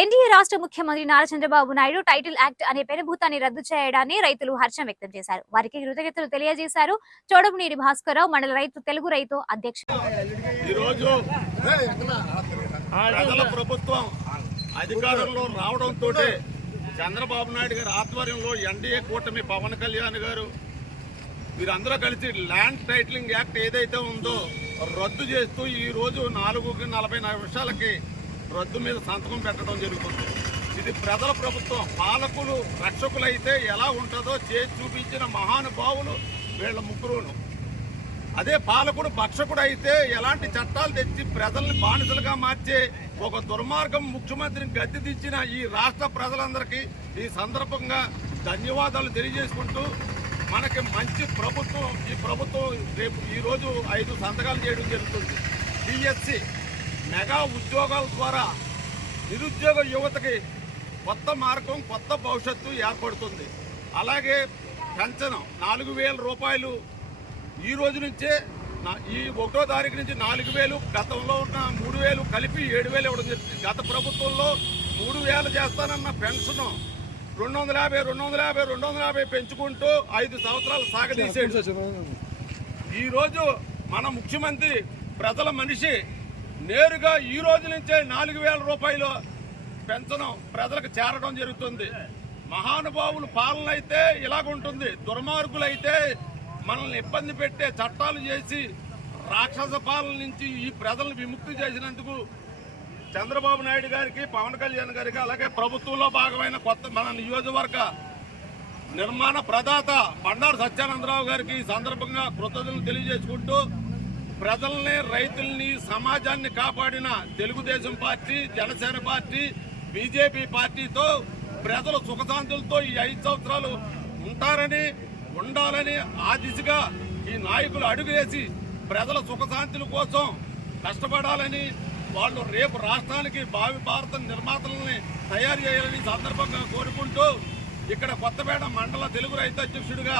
రాష్ట్ర ముఖ్యమంత్రి Nara Chandrababu Naidu title act అనే పెనుభూతాన్ని రద్దు చేయడాన్ని రైతులు హర్షం వ్యక్తం చేశారు. వారికి కృతజ్ఞతలు తెలియజేశారు. చోడపునీరి భాస్కరరావు మండల రైతు తెలుగు రైతు అధ్యక్షుడు ప్రభుత్వం అధికారంలో రావడంతో చంద్రబాబు నాయుడు గారి ఆధ్వర్యంలో ఎన్డీఏ కూటమి పవన్ కళ్యాణ్ గారు వీరందరూ కలిసి ల్యాండ్ టైటిలింగ్ యాక్ట్ ఏదైతే ఉందో రద్దు చేస్తూ ఈ రోజు నాలుగు నలభై నాలుగు నిమిషాలకి రద్దు మీద సంతకం పెట్టడం జరుగుతుంది. ఇది ప్రజల ప్రభుత్వం పాలకులు రక్షకులైతే ఎలా ఉంటుందో చేసి చూపించిన మహానుభావులు వీళ్ళ ముగ్గురును. అదే పాలకుడు భక్షకుడు అయితే ఎలాంటి చట్టాలు తెచ్చి ప్రజల్ని బానిసలుగా మార్చే ఒక దుర్మార్గం ముఖ్యమంత్రిని గద్దె తెచ్చిన ఈ రాష్ట్ర ప్రజలందరికీ ఈ సందర్భంగా ధన్యవాదాలు తెలియజేసుకుంటూ మనకి మంచి ప్రభుత్వం ఈ ప్రభుత్వం రేపు ఈరోజు ఐదు సంతకాలు చేయడం జరుగుతుంది. డిఎస్సి మెగా ఉద్యోగాల ద్వారా నిరుద్యోగ యువతకి కొత్త మార్గం కొత్త భవిష్యత్తు ఏర్పడుతుంది. అలాగే పెన్షన్ నాలుగు వేల రూపాయలు ఈ రోజు నుంచే ఈ ఒకటో తారీఖు నుంచి నాలుగు వేలు గతంలో ఉన్న మూడు వేలు కలిపి ఏడు వేలు ఇవ్వడం జరిగింది. గత ప్రభుత్వంలో మూడు వేలు చేస్తానన్న పెన్షన్ రెండు వందల యాభై రెండు వందల యాభై రెండు వందల యాభై పెంచుకుంటూ ఐదు సంవత్సరాలు సాగదీసాడు ఈ రోజు మన ముఖ్యమంత్రి ప్రజల మనిషి నేరుగా ఈ రోజు నుంచే నాలుగు వేల రూపాయలు పెంచడం ప్రజలకు చేరడం జరుగుతుంది. మహానుభావులు పాలన అయితే ఇలాగుంటుంది దుర్మార్గులైతే మనల్ని ఇబ్బంది పెట్టే చట్టాలు చేసి రాక్షస పాలన నుంచి ఈ ప్రజలను విముక్తి చేసినందుకు చంద్రబాబు నాయుడు గారికి పవన్ కళ్యాణ్ గారికి అలాగే ప్రభుత్వంలో భాగమైన కొత్త మన నియోజకవర్గ నిర్మాణ ప్రదాత బండారు సత్యానందరావు గారికి ఈ సందర్భంగా కృతజ్ఞతలు తెలియజేసుకుంటూ ప్రజల్ని రైతుల్ని సమాజాన్ని కాపాడిన Telugu Desam party Janasena party BJP పార్టీతో ప్రజలు సుఖశాంతులతో ఈ ఐదు సంవత్సరాలు ఉంటారని ఉండాలని ఆ దిశగా ఈ నాయకులు అడుగులేసి ప్రజల సుఖశాంతుల కోసం కష్టపడాలని వాళ్ళు రేపు రాష్ట్రానికి భావి భారత నిర్మాతలని తయారు చేయాలని సందర్భంగా కోరుకుంటూ ఇక్కడ కొత్తపేట మండల తెలుగు రైతు అధ్యక్షుడిగా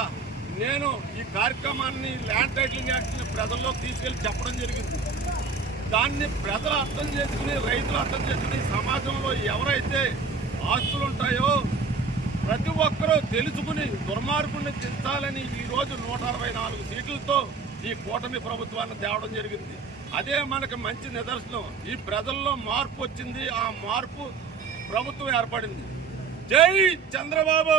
నేను ఈ కార్యక్రమాన్ని ల్యాండ్ టైటిలింగ్ యాక్ట్ని ప్రజల్లోకి తీసుకెళ్ళి చెప్పడం జరిగింది. దాన్ని ప్రజలు అర్థం చేసుకుని రైతులు అర్థం చేసుకుని సమాజంలో ఎవరైతే ఆస్తులు ఉంటాయో ప్రతి ఒక్కరూ తెలుసుకుని దుర్మార్గుడిని దించాలని ఈరోజు నూట అరవై నాలుగు సీట్లతో ఈ కూటమి ప్రభుత్వాన్ని తేవడం జరిగింది. అదే మనకు మంచి నిదర్శనం. ఈ ప్రజల్లో మార్పు వచ్చింది. ఆ మార్పు ప్రభుత్వం ఏర్పడింది. జై చంద్రబాబు!